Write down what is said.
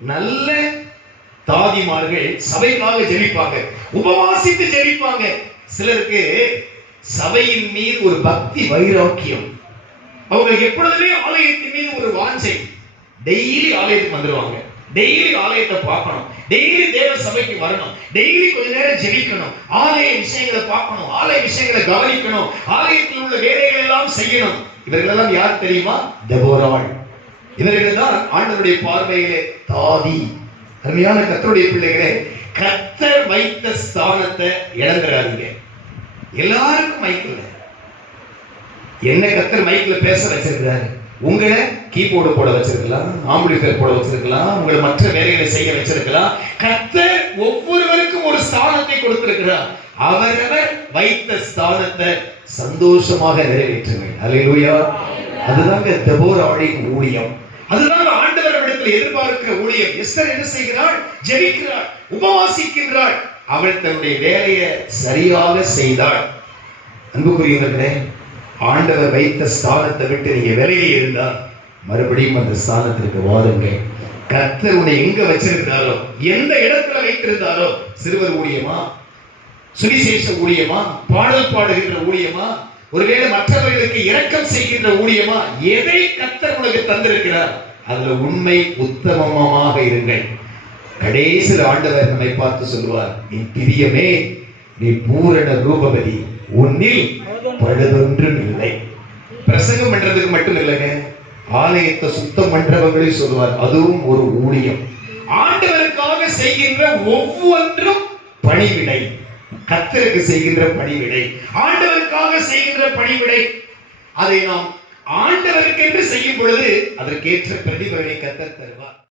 நல்ல தாதிமார்கள் சபைக்காக ஜெபிப்பாங்க. உபவாசித்து ஜெபிப்பாங்க. சிலருக்கு சபையின் மீது ஒரு பக்தி வைராக்கியம். அவங்க எப்பொழுதுமே ஆலயத்தின் மீது ஒரு வாஞ்சை. டெய்லி ஆலயத்துக்கு வந்துருவாங்க. டெய்லி ஆலயத்தை பார்க்கணும். டெய்லி தேவ சபைக்கு வரணும். டெய்லி கொஞ்ச நேரம் ஜெபிக்கணும். ஆலய விஷயங்களை பார்க்கணும். ஆலய விஷயங்களை கவனிக்கணும். ஆலயத்தில் உள்ள வேலைகள் எல்லாம் செய்யணும். இவர்கள் எல்லாம் யார் தெரியுமா? டெபோராள் இவர்கள் தான் ஆண்டவருடைய பார்வையிலே தாதி அருமையான கத்தருடைய பிள்ளைகளே கத்தர் வைத்த ஸ்தானத்தை இழந்துடாதீங்க எல்லாருக்கும் மைக்கில் என்ன கத்தர் மைக்ல பேச வச்சிருக்கிறாரு? உங்களை கீபோர்டு போட வச்சிருக்கலாம் ஆம்பிளிஃபையர் போட வச்சிருக்கலாம் உங்களை மற்ற வேலைகளை செய்ய வச்சிருக்கலாம். கத்தர் ஒவ்வொருவருக்கும் ஒரு ஸ்தானத்தை கொடுத்திருக்கிறார். அவரவர் வைத்த ஸ்தானத்தை சந்தோஷமாக நிறைவேற்றுங்கள். அல்லேலூயா அதுதாங்க தெபோராளின் ஊழியம். அதுதான் ஆண்டவர் இடத்தில் எதிர்பார்க்கிற ஊழியம். எஸ்தர் என்ன செய்கிறாள்? ஜெபிக்கிறாள். உபவாசிக்கின்றாள். அவள் தன்னுடைய வேலையை சரியாக செய்தாள். அன்புக்குரியவர்களே ஆண்டவர் வைத்த ஸ்தானத்தை விட்டு நீங்க விலகி இருந்தால் மறுபடியும் அந்த ஸ்தானத்திற்கு வாருங்கள். கத்தர் உன்னை எங்க வச்சிருந்தாரோ எந்த இடத்துல வைத்திருந்தாரோ சிறுவர் ஊழியமா? சுவிசேஷ ஊழியமா? பாடல் பாடுகின்ற ஊழியமா? ஒருவேளை மற்றவர்களுக்கு இரக்கம் செய்கின்ற ஊழியமா? எதை கத்தர் உனக்கு தந்திருக்கிறார்? அதுல உண்மை உத்தமமாக இருங்கள். கடைசியில் ஆண்டவர் நம்மை பார்த்து சொல்லுவார் நீ பிரியமே நீ பூரண ரூபவதி. உன்னில் பழுதொன்றும் இல்லை. பிரசங்கம் பண்றதுக்கு மட்டும் இல்லைங்க ஆலயத்தை சுத்தம் பண்றவங்களையும் சொல்லுவார் அதுவும் ஒரு ஊழியம். ஆண்டவருக்காக செய்கின்ற ஒவ்வொன்றும் பணிவிடை. கத்தருக்கு செய்கின்ற பணிவிடை ஆண்டவருக்காக செய்கின்ற பணிவிடை. அதை நாம் ஆண்டவருக்கென்று செய்யும் பொழுது அதற்கேற்ற பிரதிபலனை கத்தர் தருவார்.